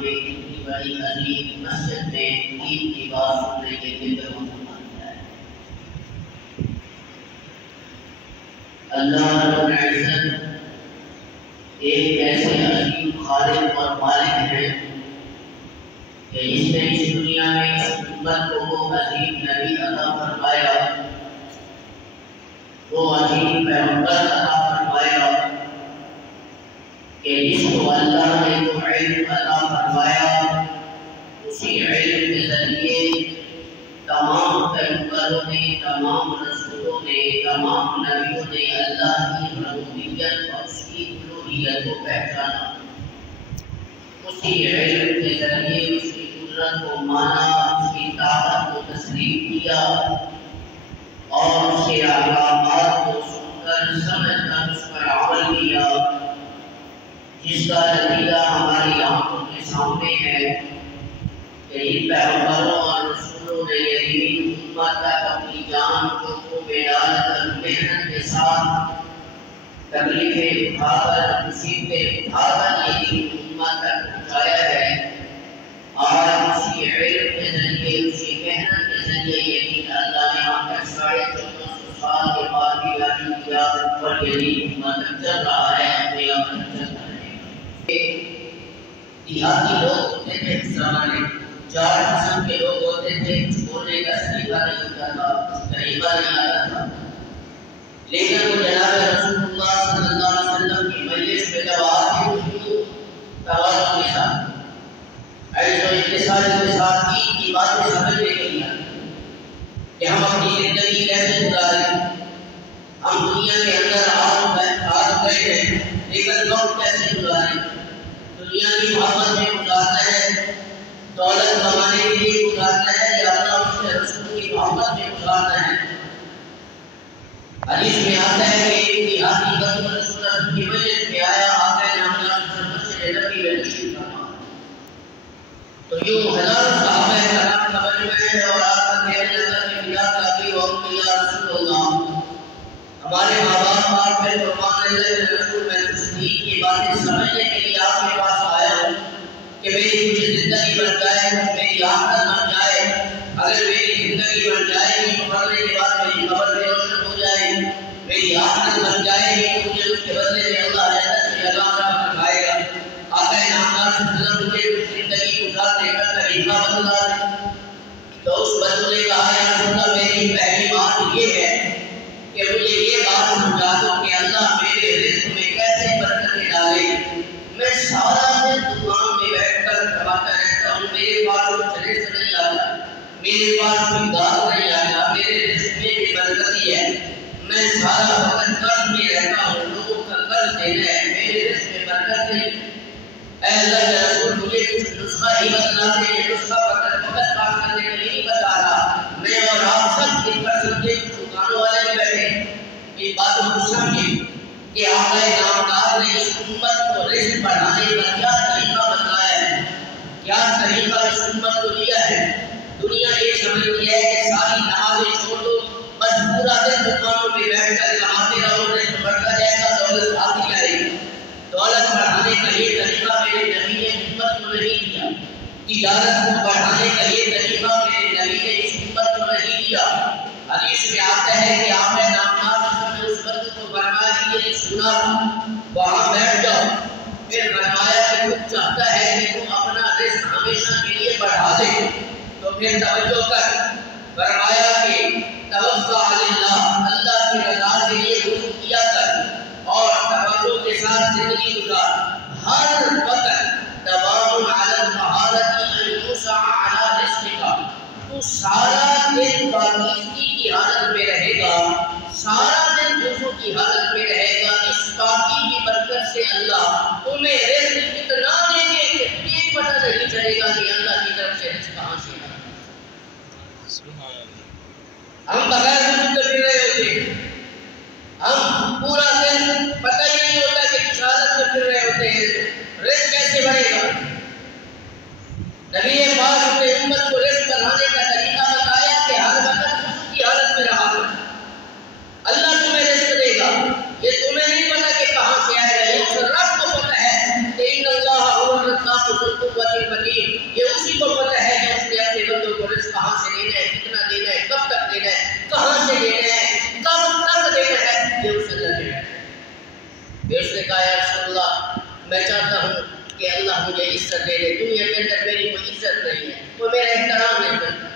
میں اتنی بڑی عظیم مسجد میں دین کی بات سننے کے لیے اللہ رب العزت ایک ایسے عظیم خالق اور مالک ہے کہ جس نے اس دنیا میں اس امت کو وہ عظیم نبی عطا فرمایا، وہ عظیم پیغمبر عطا فرمایا کہ جس کو اللہ نے وہ علم عطا فرمایا، اسی علم کے ذریعے تمام پیغمبروں نے، تمام رسولوں نے، تمام نبیوں نے اللہ کی ربوبیت اور اس کی الوہیت کو پہچانا، اسی علم کے ذریعے اس کی قدرت کو مانا، اس کی طاقت کو تسلیم کیا اور اس کے احکامات کو سن کر سمجھ کر اس پر عمل کیا، جس کا نتیجہ ہماری آنکھوں کے سامنے ہے کہ ان پیغمبروں اور رسولوں نے یہ امت تک اپنی جان کو ڈال کر محنت کے ساتھ تکلیفیں اٹھا کر، مصیبتیں اٹھا کر یہ امت تک پہنچایا ہے۔ آج اسی علم کے ذریعے، اسی محنت کے ذریعے یہ دین اللہ نے ہم تک 1450 سال کے بعد بھی جاری کیا اور یہ دین امت تک چل رہا ہے، اپنے آپ تک چلتا رہے گا۔ دیہاتی لوگ ہوتے تھے اس زمانے، 4 قسم کے لوگ ہوتے تھے، بولنے کا سلیقہ نہیں ہوتا تھا، طریقہ نہیں آتا تھا، لیکن وہ جناب رسول اللہ صلی اللہ علیہ وسلم کی مجلس میں جب آتے تو تواضع کے ساتھ، عز و اختصار کے ساتھ دین کی باتیں سمجھنے کے لیے کہ ہم اپنی زندگی کیسے گزاریں، ہم دنیا کے اندر آ گئے ہیں لیکن وقت کیسے گزاریں، دنیا کی محبت میں گزارنا ہے، دولت کمانے کے لیے گزارنا ہے یا اللہ اس کے رسول کی محبت میں گزارنا ہے۔ حدیث میں آتا ہے کہ ایک دیہاتی رسول اللہ کی مجلس میں آیا، آقا نامدار مسجد نبی میں تشریف فرما، تو یوں ہزاروں صحابہ کرام کا مجمع ہے اور آپ کا کہنے لگا کہ بلا تاکہ وقت یا رسول اللہ، ہمارے ماں باپ آپ پہ فرمان لے لے رسول، میں کچھ دین کی باتیں سمجھنے کے لیے آپ کے پاس آیا ہوں کہ میری کچھ زندگی بن جائے، میری آخرت بن جائے، اگر میری زندگی بن جائے گی تو مرنے کے بعد میری قبر میں روشن ہو جائے گی، میری آخرت بن جائے گی تو مجھے اس کے بدلے میں اللہ جنت کی عطا فرمائے گا۔ آقا نامدار صلی اللہ علیہ وسلم مجھے زندگی گزارنے کا طریقہ بتلا دے۔ تو اس بندے نے کہا یا رسول اللہ میری پہلی بات یہ ہے کہ مجھے یہ بات سمجھا دو کہ اللہ میرے رزق میں کیسے برکتیں ڈالے، میں سارا دن دکان میں بیٹھ کر کماتا رہتا ہوں، میرے پاس کچھ رزق نہیں آتا، میرے پاس کوئی دار نہیں آتا، میرے رزق میں بھی برکتی ہے، میں سارا وقت قرض میں رہتا ہوں، لوگوں کا قرض دینا ہے، میرے رزق میں برکت نہیں۔ اے اللہ کے رسول مجھے کچھ نسخہ ہی بتلا دے، یہ نسخہ فقط پاس کرنے کے لیے نہیں بتا رہا، میں اور آپ سب دن پر سمجھے دکانوں والے میں بیٹھے یہ بات کو سمجھے کہ آقا نامدار نے اس امت کو رزق بڑھانے کا کیا طریقہ بتایا ہے، کیا طریقہ اس امت کو دیا ہے۔ دنیا یہ سمجھتی ہے کہ ساری نمازیں چھوڑ دو، بس پورا دن دکانوں میں بیٹھ کر کماتے رہو، رزق بڑھتا جائے گا، دولت آتی جائے گی۔ دولت بڑھانے کا یہ طریقہ میرے نبی نے امت کو نہیں دیا، تجارت کو بڑھانے کا یہ طریقہ میرے نبی نے اس امت کو نہیں دیا۔ حدیث میں آتا ہے کہ آپ نامدار نے اس وقت کو فرمایا کہ یہ سنا وہاں بیٹھ جاؤ، پھر فرمایا کہ کچھ چاہتا ہے کہ تم اپنا رزق ہمیشہ کے لیے بڑھا دے تو پھر توجہ کر، فرمایا کہ توکل علی اللہ، اللہ کی رضا کے لیے رجوع کیا کر اور توجہ کے ساتھ زندگی گزار، ہر وقت دوام علی المہارت ان یوسع علی رزقک، تو سارا دن پاکیزگی کی حالت میں رہے گا، سارا دن وضو کی حالت میں رہے گا، اس پاکی کی برکت سے اللہ تمہیں رزق اتنا دیں گے کہ یہ پتہ نہیں چلے گا کہ اللہ کی طرف سے رزق کہاں سے آیا۔ ہم بغیر وضو کے پھر رہے ہوتے، ہم پورا دن پتہ ہی نہیں ہوتا کہ کس حالت میں پھر رہے ہوتے ہیں، رزق کیسے بڑھے گا۔ نبی پاک اپنے امت کو رزق بڑھانے کا طریقہ بتایا کہ ہر وقت وضو کی حالت میں رہا کرو، اللہ تمہیں رزق دے گا، یہ تمہیں نہیں پتا کہ کہاں سے آئے گا، یہ رب کو پتہ ہے کہ ان اللہ هو الرزاق ذو القوة المتین، یہ اسی کو پتہ ہے کہ اس نے اپنے بندوں کو رزق کہاں سے دینا ہے، کتنا دینا ہے، کب تک دینا ہے، کہاں سے دینا ہے، کب تک دینا ہے، یہ اس اللہ کے ہے۔ پھر اس نے کہا یا رسول اللہ میں چاہتا ہوں کہ اللہ مجھے عزت دے دے، دنیا کے اندر میری کوئی عزت نہیں ہے، کوئی میرا احترام نہیں کرتا۔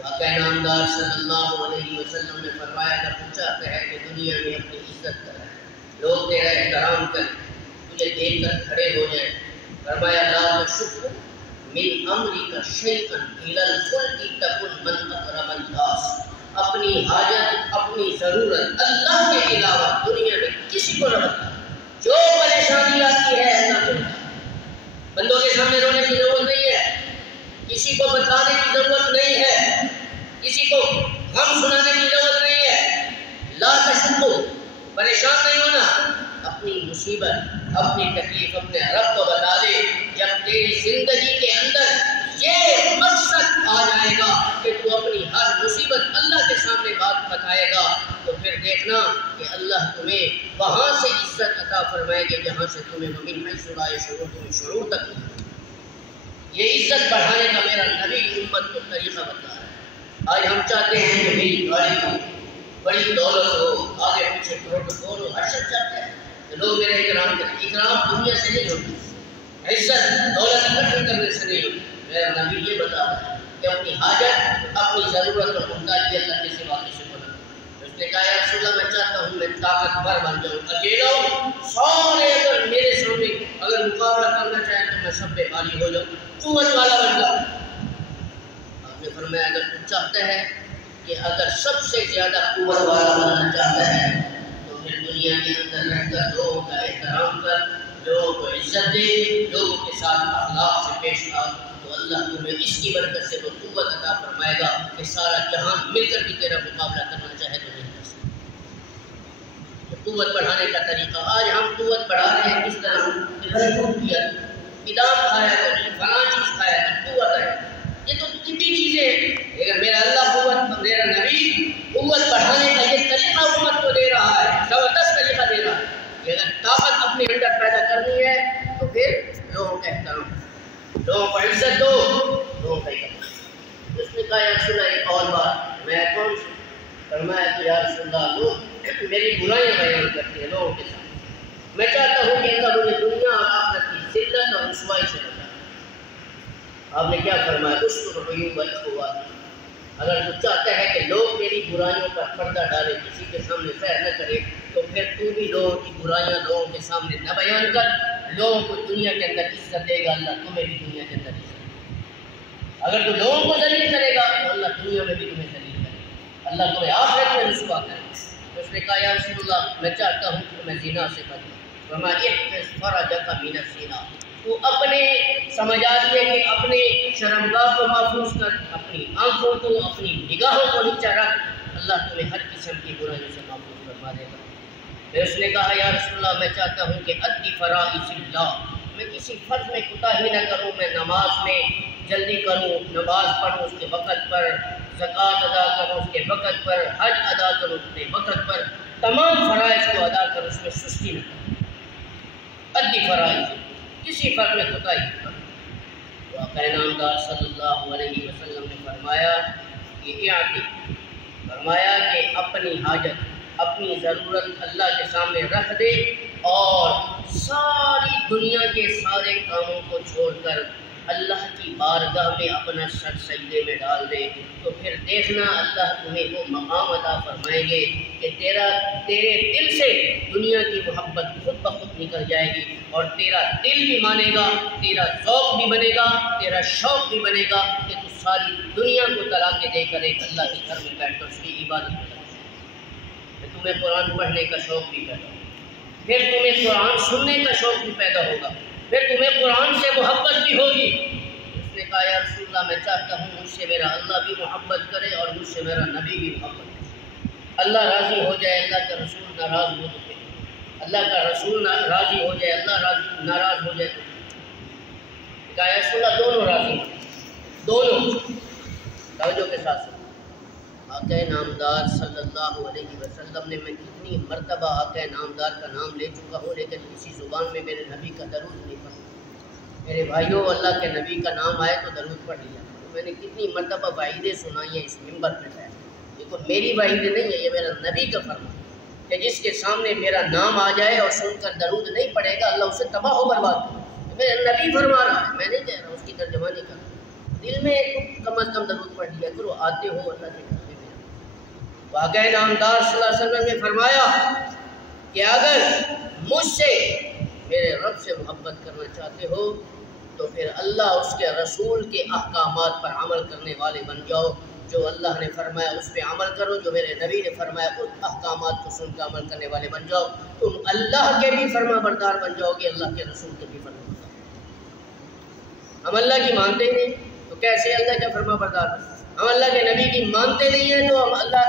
واقعہ نامدار صلی اللہ علیہ وسلم نے فرمایا اگر تو چاہتا ہے کہ دنیا میں اپنی عزت کرے، لوگ تیرا احترام کریں، تجھے دیکھ کر کھڑے ہو جائیں، فرمایا لا تشک من امرک شیئا الی الخلق تکن من اکرم الناس، اپنی حاجت اپنی ضرورت اللہ کے علاوہ دنیا میں کسی کو نہ بتا، جو پریشانی آتی ہے اللہ کو بتا، بندوں کے سامنے رونے کی ضرورت نہیں ہے، کسی کو بتانے کی ضرورت نہیں ہے، کسی کو غم سنانے کی ضرورت نہیں ہے، لا تشکو پریشان نہیں ہونا، اپنی مصیبت اپنی تکلیف اپنے رب کو بتا دے۔ جب تیری زندگی کے اندر یہ مقصد آ جائے گا کہ تو اپنی ہر مصیبت اللہ کے سامنے بات بتائے گا تو پھر دیکھنا کہ اللہ تمہیں وہاں سے عزت عطا فرمائے گے جہاں سے تمہیں ومن حیث لا یشعرون تمہیں شعور تک نہیں۔ یہ عزت بڑھانے کا میرا نبی امت کو طریقہ بتا رہا ہے۔ آج ہم چاہتے ہیں کہ میری گاڑی ہو، بڑی دولت ہو، آگے پیچھے پروٹوکول ہو، ہر شخص چاہتا ہے کہ لوگ میرا اکرام کریں۔ اکرام دنیا سے نہیں ہوتی، عزت دولت اکٹھا کرنے سے نہیں ہوتی۔ میرا نبی یہ بتا رہا ہے کہ اپنی حاجت اپنی ضرورت اور محتاجی اللہ کے سوا کسی کو نہ۔ اس نے کہا یا رسول اللہ میں چاہتا ہوں میں طاقتور بن جاؤں، اکیلا ہوں، سارے اگر میرے سامنے اگر مقابلہ کرنا چاہیں تو میں سب پہ بھاری ہو جاؤں، قوت والا بن جاؤں۔ آپ نے فرمایا اگر تو چاہتا ہے کہ اگر سب سے زیادہ قوت والا بننا چاہتا ہے تو پھر دنیا کے اندر رہ کر لوگوں کا احترام کر، لوگوں کو عزت دے، لوگوں کے ساتھ اخلاق سے پیش آ، تو اللہ تمہیں اس کی برکت سے وہ قوت عطا فرمائے گا کہ سارا جہان مل کر بھی تیرا مقابلہ کرنا چاہے تو نہیں کر سکتا۔ قوت بڑھانے کا طریقہ آج ہم قوت بڑھا رہے ہیں کس طرح کیا ادام کھایا کریں، فلاں چیز کھایا کریں، قوت ہے، یہ تو طبی چیزیں ہیں، لیکن میرا اللہ قوت میرا نبی قوت بڑھانے کا یہ طریقہ امت کو دے رہا ہے، زبردست طریقہ دے رہا ہے کہ اگر طاقت اپنے اندر پیدا کرنی ہے تو پھر لوگوں کا احترام، لوگوں کو عزت دو، لوگوں کا احترام۔ اس نے کہا یا رسول اللہ ایک اور بات، میں کون سی؟ فرمایا کہ یا رسول اللہ لوگ میری برائیاں بیان کرتے ہیں لوگوں کے ساتھ، میں چاہتا ہوں کہ اللہ مجھے دنیا اور آخرت کی ذلت اور رسوائی سے بچائے۔ آپ نے کیا فرمایا؟ استر عیوب الاخوات، اگر تو چاہتا ہے کہ لوگ میری برائیوں کا پردہ ڈالے، کسی کے سامنے ظاہر نہ کرے، تو پھر تو بھی لوگوں کی برائیاں لوگوں کے سامنے نہ بیان کر، لوگوں کو دنیا کے اندر عزت دے گا اللہ تمہیں بھی دنیا کے اندر عزت دے گا۔ اگر تو لوگوں کو ذلیل کرے گا تو اللہ دنیا میں بھی تمہیں ذلیل کرے گا، اللہ تمہیں آخرت میں رسوا کرے گا۔ تو اس نے کہا یا رسول اللہ میں چاہتا ہوں کہ میں زنا سے بچوں، وما احفظ فرجک من الزنا، تو اپنے سمجھ آئیے کہ اپنے شرمگاہ کو محفوظ کر، اپنی آنکھوں کو اپنی نگاہوں کو نیچا رکھ، اللہ تمہیں ہر قسم کی برائیوں سے محفوظ فرما دے گا۔ پھر اس نے کہا یا رسول اللہ میں چاہتا ہوں کہ ادی فرائض اللہ، میں کسی فرض میں کوتاہی نہ کروں، میں نماز میں جلدی کروں، نماز پڑھوں اس کے وقت پر، زکوٰۃ ادا کروں اس کے وقت پر، حج ادا کروں اس کے وقت پر، تمام فرائض کو ادا کروں، اس میں سستی نہ کروں۔ ادی فرائض، کسی فرض میں کوتاہی نہ کروں۔ تو آقا نامدار صلی اللہ علیہ وسلم نے فرمایا کہ فرمایا کہ اپنی حاجت اپنی ضرورت اللہ کے سامنے رکھ دے اور ساری دنیا کے سارے کاموں کو چھوڑ کر اللہ کی بارگاہ میں اپنا سر سجدے میں ڈال دے، تو پھر دیکھنا اللہ تمہیں وہ مقام عطا فرمائیں گے کہ تیرے دل سے دنیا کی محبت خود بخود نکل جائے گی، اور تیرا دل بھی مانے گا، تیرا ذوق بھی بنے گا، تیرا شوق بھی بنے گا کہ تو ساری دنیا کو طلاقیں دے کر ایک اللہ کے گھر میں بیٹھ کر اس کی عبادت میں لگ جائے۔ تمہیں قرآن پڑھنے کا شوق بھی پیدا ہوگا، پھر تمہیں قرآن سننے کا شوق بھی پیدا ہوگا، پھر تمہیں قرآن سے محبت بھی ہوگی۔ اس نے کہا یا رسول اللہ میں چاہتا ہوں مجھ سے میرا اللہ بھی محبت کرے اور مجھ سے میرا نبی بھی محبت کرے، اللہ راضی ہو جائے، اللہ کا رسول ناراض ہو تو اللہ کا رسول راضی ہو جائے، اللہ ناراض ہو جائے تو کہا یا رسول اللہ دونوں راضی ہیں، دونوں توجہ کے ساتھ سن۔ آقا نامدار صلی اللہ علیہ وسلم نے، میں کتنی مرتبہ آقا نامدار کا نام لے چکا ہوں لیکن کسی زبان میں میرے نبی کا درود نہیں پڑھا، میرے بھائیوں اللہ کے نبی کا نام آئے تو درود پڑھ لیا۔ میں نے کتنی مرتبہ وعیدیں سنائی ہیں اس ممبر پہ بیٹھ، دیکھو میری وعید نہیں ہے، یہ میرا نبی کا فرمان کہ جس کے سامنے میرا نام آ جائے اور سن کر درود نہیں پڑے گا اللہ اسے تباہ و برباد کرے۔ میرا نبی فرما رہا ہے، میں نہیں کہہ رہا، اس کی ترجمانی کر رہا۔ دل میں کم از کم درود پڑھ لیا کرو، آتے ہو اللہ کے گھر میں۔ واقعہ نامدار صلی اللہ علیہ وسلم نے فرمایا کہ اگر مجھ سے میرے رب سے محبت کرنا چاہتے ہو تو پھر اللہ اس کے رسول کے احکامات پر عمل کرنے والے بن جاؤ۔ جو اللہ نے فرمایا اس پہ عمل کرو، جو میرے نبی نے فرمایا اس احکامات کو سن کر عمل کرنے والے بن جاؤ۔ تم اللہ کے بھی فرما بردار بن جاؤ گے، اللہ کے رسول کے بھی فرما بردار۔ ہم اللہ کی مانتے نہیں تو کیسے اللہ کا فرما بردار؟ ہم اللہ کے نبی کی مانتے نہیں ہیں تو ہم اللہ